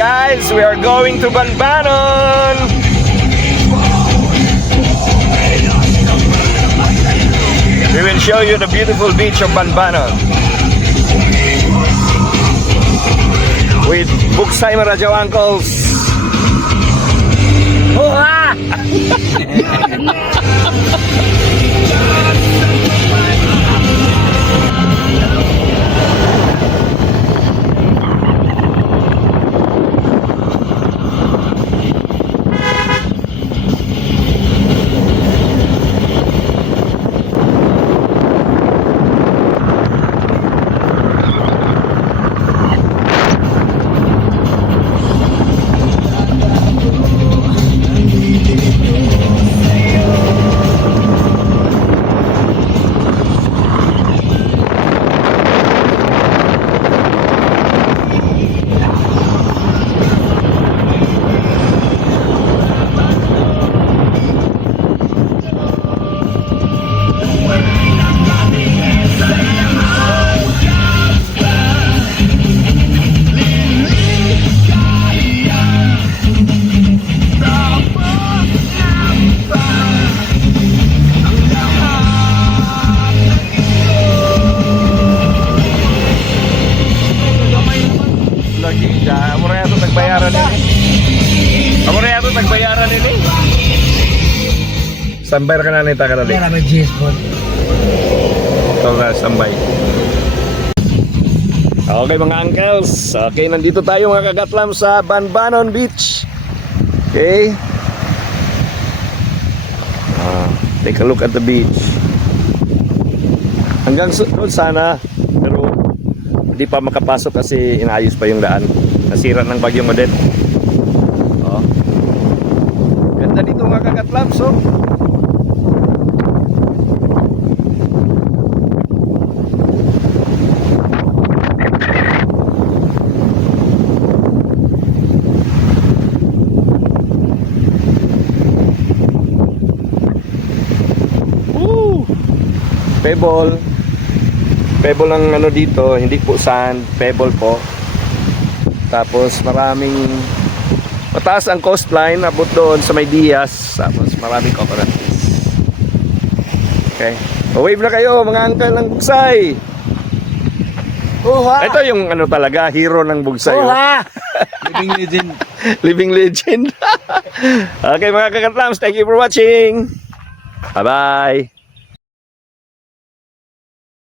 guys, we are going to Banbanon. We will show you the beautiful beach of Banbanon with Buksay Marajaw uncles. Hoha! Sambayar ka na nita ka na Kaya naman GS po. Ito na, sambay. Okay mga uncles. Okay, nandito tayo mga kagatlam sa Banbanon Beach. Okay. Take a look at the beach. Hanggang doon sana, pero hindi pa makapasok kasi inaayos pa yung daan. Nasira ng bagyong Odette. Oh. Ganda dito mga kagatlam. So pebble ang ano dito, hindi po sand, pebble po. Tapos maraming mataas ang coastline, abot doon sa may Diaz. Tapos maraming coconut trees. Okay, wave na kayo mga uncle ng Bugsay. Ito yung ano talaga, hero ng Bugsay. Living legend. Living legend. Okay mga kakatlams, thank you for watching. Bye bye.